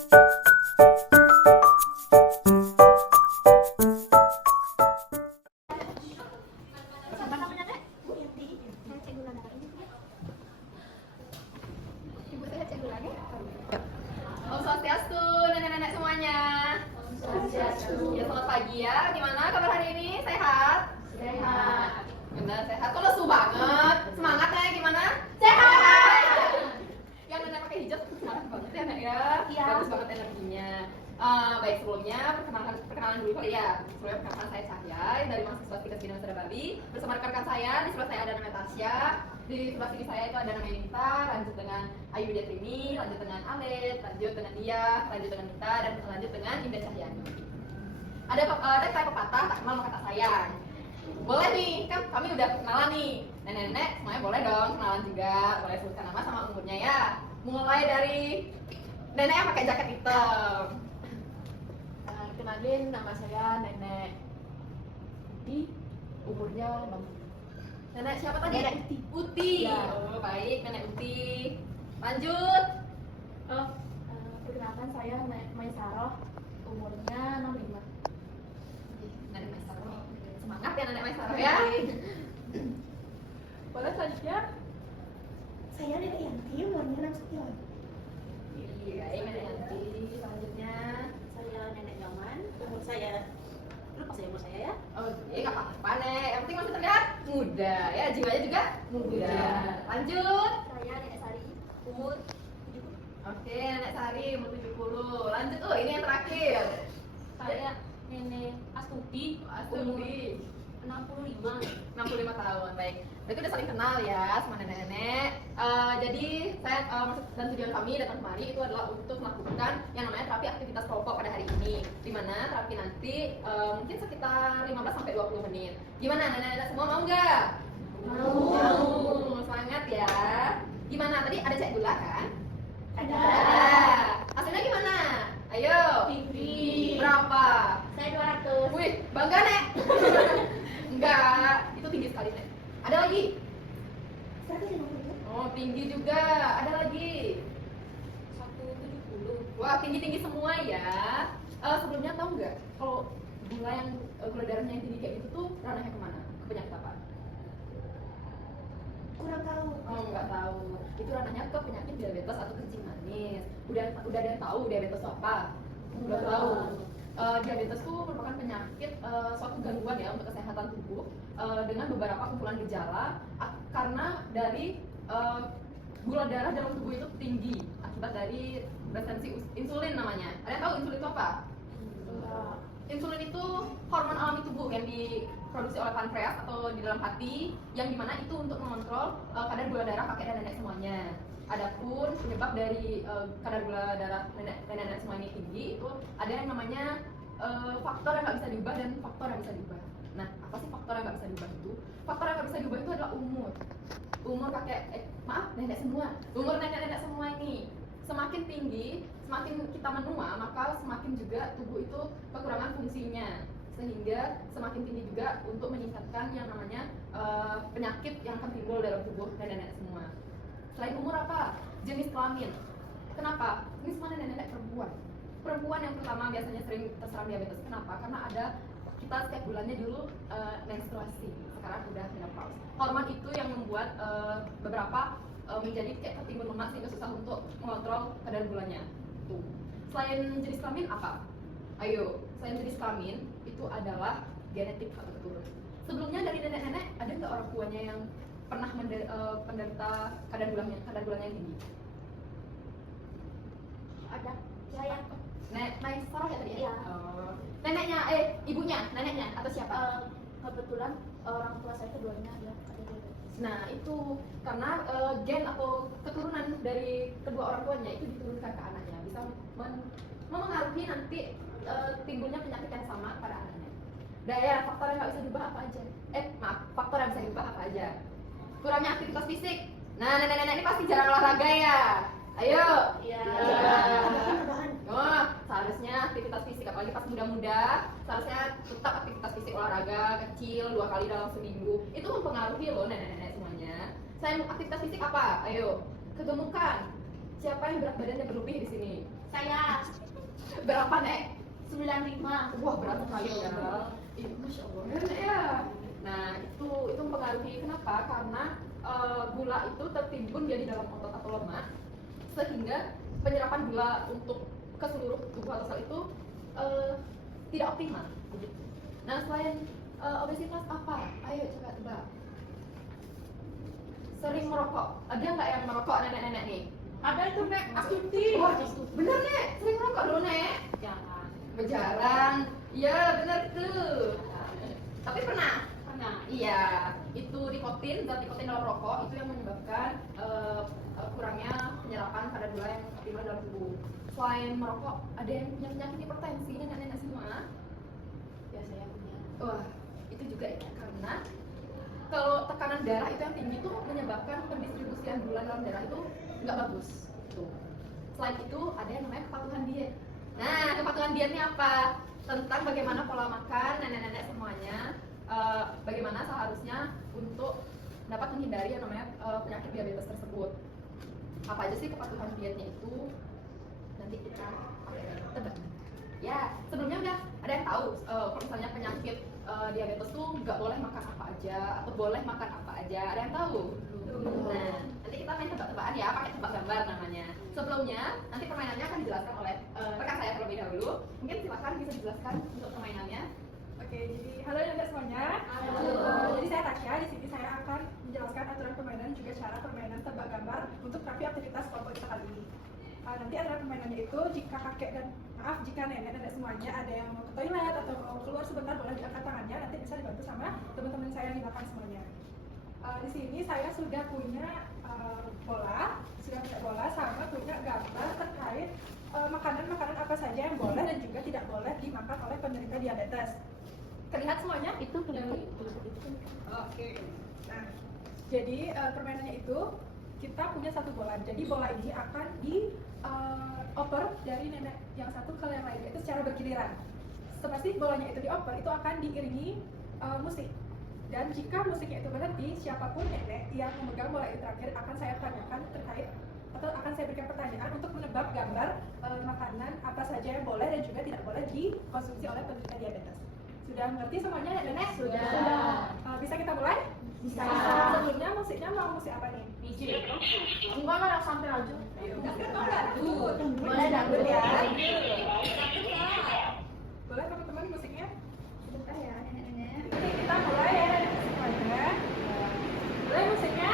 Om Swastiastu, nenek-nenek semuanya. Swastiastu. Ya, selamat pagi ya. Gimana kabar hari ini? Sehat? Sehat. Benar, sehat. Kok lesu banget? Semangat ya, gimana? Sehat! Yang nenek pakai hijab semangat banget ya, Nek ya? Iya. Bagus banget energinya. Baik, sebelumnya perkenalan dulu kali ya. Sebelumnya perkenalkan saya Cahya dari mahasiswa Tikas Bina Nusa Babi. Bersama rekan saya, di sebelah saya ada namanya Tasya. Di sebelah kiri saya itu ada namanya Nita, lanjut dengan Ayu Widyatrini, lanjut dengan Alet, lanjut dengan Dia, lanjut dengan Nita, dan lanjut dengan Indah Cahyani. Ada kata pepatah, tak kenal maka tak sayang. Boleh nih, kan kami udah kenalan nih. Nenek-nenek semuanya boleh dong kenalan juga. Boleh sebutkan nama sama umurnya ya. Mulai dari nenek yang pakai jaket hitam. Kenalin, nama saya Nenek Uti, umurnya 6. Nenek siapa tadi? Nenek Uti. Uti. Ya. Oh, baik, Nenek Uti. Lanjut. Perkenalkan saya Nenek Maisarah, umurnya 65. Nenek Maisarah. Semangat ya Nenek Maisarah ya. Boleh saja. Saya Nenek Yanti, umurnya 61. Iya, Nenek Yanti. Selanjutnya. Saya Nenek Nyoman, umur saya lupa saya umur saya ya. Oh, nggak apa-apa Nek. Yang penting masih terlihat muda ya, jiwanya juga muda. Lanjut. Saya Nenek Sari, umur 70. Oke, Nenek Sari umur 70. Lanjut. Oh, ini yang terakhir. Saya Nenek Astuti, Astuti. 65 tahun. Baik. Berarti udah saling kenal ya sama nenek-nenek. Jadi saya maksud dan tujuan kami datang kemari itu adalah untuk melakukan yang namanya terapi aktivitas kelompok pada hari ini. Di mana terapi nanti mungkin sekitar 15 sampai 20 menit. Gimana nenek-nenek semua mau nggak? Mau. Semangat ya. Gimana tadi ada cek gula kan? Ada. Hasilnya gimana? Ayo. Tinggi. Berapa? Saya 200. Wih, bangga Nek. Enggak, itu tinggi sekali Nek. Ada lagi? 150. Oh, tinggi juga. Ada lagi? 170. Wah, tinggi-tinggi semua ya. Sebelumnya tahu nggak kalau gula darahnya yang tinggi kayak gitu tuh ranahnya kemana? Ke penyakit apa? Kurang tahu. Oh, nggak tahu. Itu ranahnya ke penyakit diabetes atau kencing manis. Udah ada yang tahu diabetes itu apa? Udah tahu. Diabetes itu merupakan penyakit suatu gangguan ya untuk kesehatan tubuh dengan beberapa kumpulan gejala karena dari gula darah dalam tubuh itu tinggi akibat dari resistensi insulin namanya. Ada yang tahu insulin itu apa? Insulin itu hormon alami tubuh yang diproduksi oleh pankreas atau di dalam hati, yang dimana itu untuk mengontrol kadar gula darah kakek dan nenek semuanya. Adapun penyebab dari kadar gula darah nenek semua ini tinggi itu ada yang namanya faktor yang nggak bisa diubah dan faktor yang bisa diubah. Nah, apa sih faktor yang nggak bisa diubah itu? Faktor yang nggak bisa diubah itu adalah umur kakek, nenek semua, umur nenek-nenek semua ini. Semakin tinggi, semakin kita menua, maka semakin juga tubuh itu kekurangan fungsinya, sehingga semakin tinggi juga untuk meningkatkan yang namanya penyakit yang akan timbul dalam tubuh nenek-nenek semua. Selain umur apa? Jenis kelamin. Kenapa? Ini semua nenek-nenek perempuan. Perempuan yang pertama biasanya sering terserang diabetes. Kenapa? Karena ada kita setiap bulannya dulu menstruasi. Sekarang udah menopause. Hormon itu yang membuat beberapa menjadi kayak ketimbun lemak sehingga susah untuk mengontrol kadar gulanya. Tuh. Selain jenis kelamin apa? Ayo, selain jenis kelamin itu adalah genetik atau keturunan. Sebelumnya dari nenek-nenek ada nggak orang tuanya yang pernah menderita kadar gulanya yang tinggi? Ada. Saya. Nenek Sarah ya tadi ya? Iya. Oh. Neneknya, ibunya, neneknya atau siapa? Kebetulan orang tua saya keduanya ada diabetes. Nah itu karena gen atau keturunan dari kedua orang tuanya itu diturunkan ke anaknya, bisa memengaruhi nanti timbulnya penyakit yang sama pada anaknya. Daya faktor yang nggak bisa diubah apa aja? Faktor yang bisa diubah apa aja? Kurangnya aktivitas fisik. Nah, nenek-nenek ini pasti jarang olahraga ya. Ayo. Iya. Oh, seharusnya aktivitas fisik apalagi pas muda-muda, seharusnya tetap aktivitas fisik olahraga kecil 2 kali dalam seminggu. Itu mempengaruhi loh nenek-nenek semuanya. Selain aktivitas fisik apa? Ayo, kegemukan. Siapa yang berat badannya berlebih di sini? Saya. Berapa, Nek? 95. Wah, berat sekali ya. Itu Masya Allah ya. Nah, itu mempengaruhi kenapa? Karena gula itu tertimbun dia di dalam otot atau lemak, sehingga penyerapan gula untuk ke seluruh tubuh atau sel itu tidak optimal. Begitu. Nah, selain obesitas apa? Ayo coba tebak. Sering merokok. Ada nggak yang merokok nenek-nenek nih? Ada itu Nek, Astuti. Wah, bener Nek, sering merokok dulu Nek. Jangan. Berjarang. Iya, bener tuh. Tapi pernah? Pernah. Iya, itu nikotin, zat nikotin dalam rokok itu yang menyebabkan kurangnya penyerapan kadar gula yang optimal dalam tubuh. Selain merokok, ada yang punya penyakit hipertensi, nenek-nenek semua? Ya saya punya. Wah, itu juga ya, karena kalau tekanan darah itu yang tinggi itu menyebabkan pendistribusian gula dalam darah itu nggak bagus. Tuh. Selain itu, ada yang namanya kepatuhan diet. Nah, kepatuhan diet ini apa? Tentang bagaimana pola makan nenek-nenek semuanya, bagaimana seharusnya untuk dapat menghindari yang namanya penyakit diabetes tersebut. Apa aja sih kepatuhan dietnya itu? Nanti kita tebak. Ya, sebelumnya udah ada yang tahu kalau misalnya penyakit diabetes tuh nggak boleh makan apa aja atau boleh makan apa aja. Ada yang tahu? Nah, nanti kita main tebak-tebakan ya, pakai tebak gambar namanya. Sebelumnya, nanti permainannya akan dijelaskan oleh rekan saya terlebih dahulu. Mungkin silakan bisa dijelaskan untuk permainannya. Oke, jadi halo anak semuanya. Halo. Jadi saya Tasya. Di sini saya akan menjelaskan aturan permainan juga cara permainan tebak gambar untuk rapi aktivitas kelompok kita kali ini. Nanti aturan permainannya itu jika kakek dan jika nenek semuanya ada yang mau ke toilet atau mau keluar sebentar boleh diangkat tangannya. Nanti bisa dibantu sama teman-teman saya yang di belakang semuanya. Di sini saya sudah punya bola sama punya gambar terkait makanan-makanan apa saja yang boleh dan juga tidak boleh dimakan oleh penderita diabetes. Terlihat semuanya? Itu dari Oke. Nah, jadi permainannya itu kita punya satu bola. Jadi bola ini akan dioper dari nenek yang satu ke yang lainnya itu secara bergiliran. Seperti bolanya itu dioper, itu akan diiringi musik. Dan jika musiknya itu berhenti, siapapun nenek yang memegang bola itu terakhir akan saya tanyakan terkait atau akan saya berikan pertanyaan untuk menebak gambar makanan apa saja yang boleh dan juga tidak boleh dikonsumsi oleh penderita diabetes. Sudah mengerti semuanya nenek? Sudah. Bisa kita mulai? Bisa. Sebelumnya musiknya mau musik apa nih? DJ. Enggak lah, santai aja. Boleh dangdut ya. Boleh teman-teman musiknya? Sebentar ya, nenek-nenek. Oke, kita mulai ya semuanya. Boleh musiknya?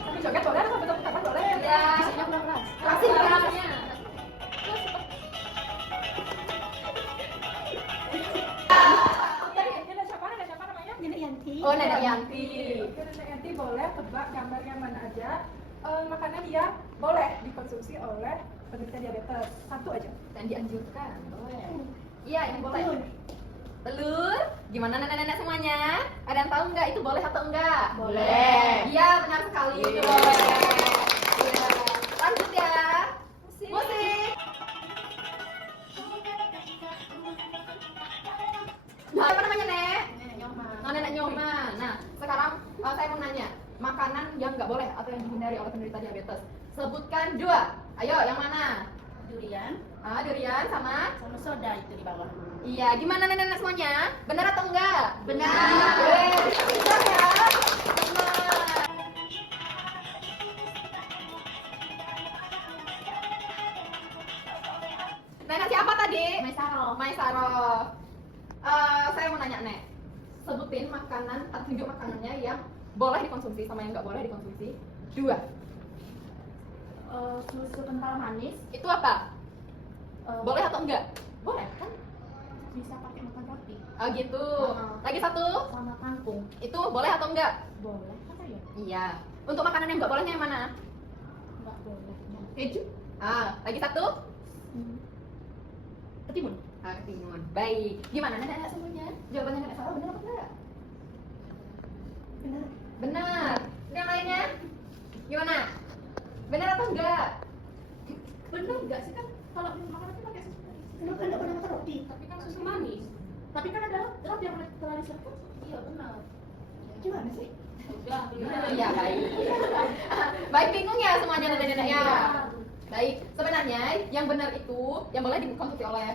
Sambil joget boleh, sambil tepuk-tepuk boleh. Ya, Musiknya pelan-pelan. kasih gambarnya. Nenek siapa namanya? Nenek Yanti. Oh, Nenek Yanti. Oke, Nenek Yanti boleh tebak gambar yang mana aja makanan yang boleh dikonsumsi oleh penderita diabetes. Satu aja. Dan dianjurkan. Boleh. Iya, ini boleh. Telur. Gimana nenek-nenek semuanya? Ada yang tahu nggak itu boleh atau enggak? Boleh. Iya, benar sekali. Itu boleh. Iya. Lanjut ya. Musik. Nah, apa namanya, Nek? Nenek Nyoma. Nah, Nenek Nyoma. Nah, sekarang saya mau nanya, makanan yang nggak boleh atau yang dihindari oleh penderita diabetes. Sebutkan 2. Ayo, yang mana? Durian Durian sama? sama soda itu di bawah. Iya, gimana nenek-nenek semuanya? Benar atau enggak? Benar. Benar ya? Benar. Nenek siapa tadi? Maisaro. Maisaro. Saya mau nanya, Nek. Sebutin makanan, tunjuk makanannya yang boleh dikonsumsi sama yang nggak boleh dikonsumsi. 2. Susu kental manis. Itu apa? Boleh atau enggak? Boleh kan? Bisa pakai makan roti. Oh gitu. Lagi 1. Sama kangkung. Itu boleh atau enggak? Boleh kan ya? Iya. Untuk makanan yang nggak bolehnya yang mana? Enggak boleh. Keju. Lagi 1. Ketimun. Ketimun. Baik. Gimana nenek semuanya? Jawabannya nenek Sarah benar apa enggak? Benar. Benar. Yang lainnya? Gimana? Benar atau enggak? Benar enggak sih kan kalau makanannya pakai susu manis? Kenapa enggak pernah makan roti? Tapi kan susu manis. Tapi kan ada roti yang telah disiapkan. Iya benar. Gimana sih? Udah. Iya, baik. Baik, bingung ya semuanya nenek-nenek ya. Baik, sebenarnya yang benar itu yang boleh dikonsumsi oleh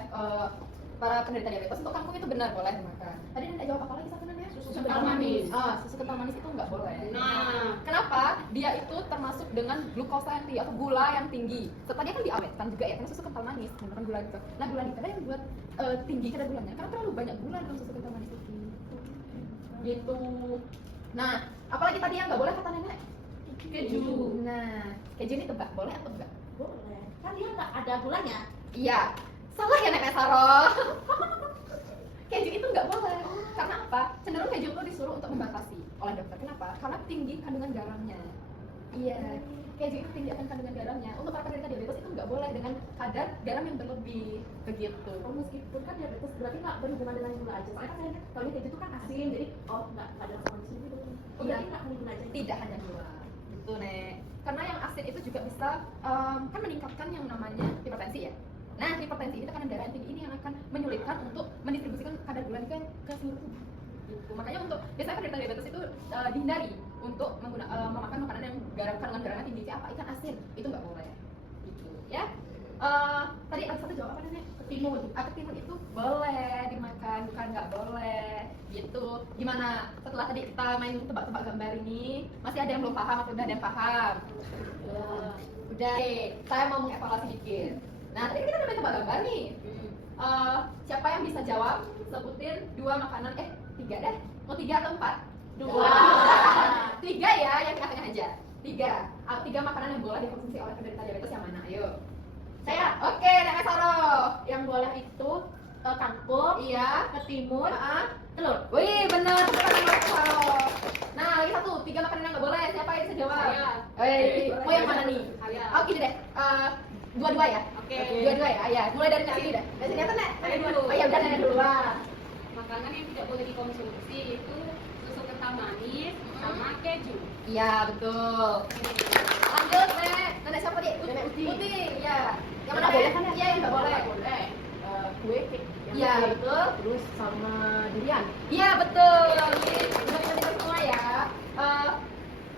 para penderita diabetes untuk kangkung itu benar boleh dimakan. Tadi Nenek jawab apa lagi satu namanya? Susu kental manis. Susu kental manis itu nggak boleh. Nah, Kenapa? Dia itu termasuk dengan glukosa yang tinggi atau gula yang tinggi. Serta dia kan diawetkan juga ya, karena susu kental manis menggunakan gula gitu. Nah gula itu yang buat tinggi kadar gulanya, karena terlalu banyak gula dalam susu kental manis itu. Gitu. Nah, apalagi tadi yang nggak boleh kata Nenek? Keju. Nah, keju ini tebak boleh atau enggak? boleh. Kan dia nggak ada gulanya. Iya, salah ya Nenek Saro. Keju itu nggak boleh. Karena apa? Cenderung keju itu disuruh untuk membatasi oleh dokter. Kenapa? Karena tinggi kandungan garamnya. Iya, keju itu tinggi akan kandungan garamnya. Untuk para penderita diabetes itu nggak boleh dengan kadar garam yang berlebih. Begitu. Oh, meskipun kan diabetes berarti nggak berhubungan dengan gula aja. Soalnya kan saya kalau keju itu kan asin, jadi nggak ada sama di sini gitu. Oh, Iya. berarti nggak hanya gula aja. Tidak hanya gula. Gitu, Nek. Karena yang asin itu juga bisa kan meningkatkan yang namanya hipertensi ya. Nah, hipertensi ini tekanan darah yang tinggi ini yang akan menyulitkan untuk mendistribusikan kadar gula itu ke seluruh tubuh. Gitu. Makanya untuk biasanya penderita diabetes itu dihindari untuk memakan makanan yang kandungan garamnya tinggi kayak apa ikan asin itu nggak boleh. Gitu ya. Tadi ada satu jawab apa Nenek? Ketimun. Ketimun itu boleh dimakan, bukan nggak boleh. Gitu. Gimana? Setelah tadi kita main tebak-tebak gambar ini, masih ada yang belum paham atau udah ada yang paham? Udah. Oke, saya mau mengevaluasi dikit. Nah, tadi kita udah main tebak gambar nih. Siapa yang bisa jawab? Sebutin 2 makanan, 3 deh. Mau 3 atau 4? 2. 3 ya, yang tengah-tengah aja. 3 makanan yang boleh dikonsumsi oleh penderita diabetes yang mana? Ayo. Saya Oke, Nenek Saro. yang boleh itu kangkung, Iya. ketimun, Ah. telur. Wih, benar. Bukan Nenek Saro. Nah, lagi satu. 3 makanan yang nggak boleh. Siapa yang bisa jawab? Saya. Mau yang mana nih? Saya. Oh, gini deh. Dua-dua ya. Oke. Dua-dua ya. Ya, mulai dari sini deh. Dari sini atas, Nek. Saya dulu. Oh, ya udah Nenek dulu lah. Makanan yang tidak boleh dikonsumsi itu susu kental manis sama keju. Iya, betul. Lanjut, Nek. Nenek siapa nih? Nenek Uti. Uti, iya. Yang mana Nggak boleh kan ya? Iya, yang nggak boleh. Boleh. Kue cake. yang Iya, cake. betul. Terus sama durian. Iya, betul. Teman-teman semua ya.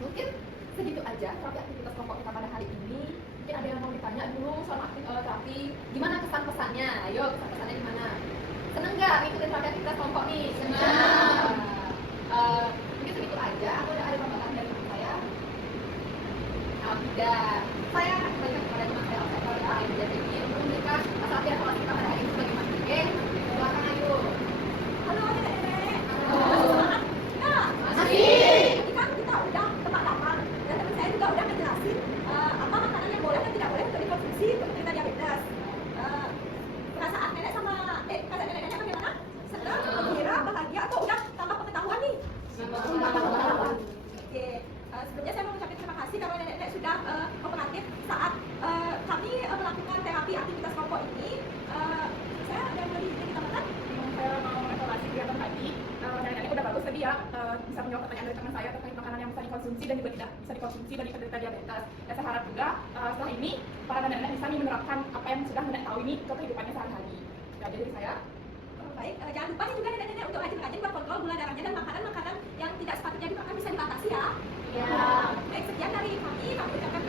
Mungkin segitu aja terapi aktivitas kelompok kita pada hari ini. Mungkin ada yang mau ditanya dulu soal terapi. Gimana kesan-pesannya? Ayo, kesan-pesannya gimana? Seneng nggak ngikutin terapi aktivitas kelompok nih? Seneng. Mungkin segitu aja. Atau ada tambahan dari teman saya? Udah. Saya kembalikan kepada teman saya Alfa jadi untuk memberikan saat evaluasi kita pada hari ini bagaimana? Oke, silakan ayo. Halo Nenek. Masih. Tadi kan kita udah tebak-tebakan dan teman saya juga udah ngejelasin apa makanan yang boleh dan tidak boleh untuk dikonsumsi untuk penderita diabetes. Perasaan Nenek sama kata Nenek bagaimana? Senang, gembira, bahagia atau udah tambah pengetahuan nih? Oke, sebelumnya saya mau mengucapkan terima kasih karena Nenek sudah kooperatif saat kami melakukan terapi aktivitas kelompok ini. Saya ada yang lebih ditambahkan? Saya mau evaluasi kegiatan tadi dan Nenek udah bagus tadi ya bisa menjawab pertanyaan dari teman saya terkait makanan yang bisa dikonsumsi dan juga tidak bisa dikonsumsi bagi penderita diabetes. Dan saya harap juga setelah ini para nenek-nenek bisa nih menerapkan apa yang sudah Nenek tahu ini ke kehidupannya sehari-hari. Nah, jadi saya baik, jangan lupa nih juga nenek-nenek untuk rajin-rajin buat kontrol gula darahnya dan makanan-makanan yang tidak sepatutnya dimakan bisa dibatasi ya. Baik, sekian dari kami ucapkan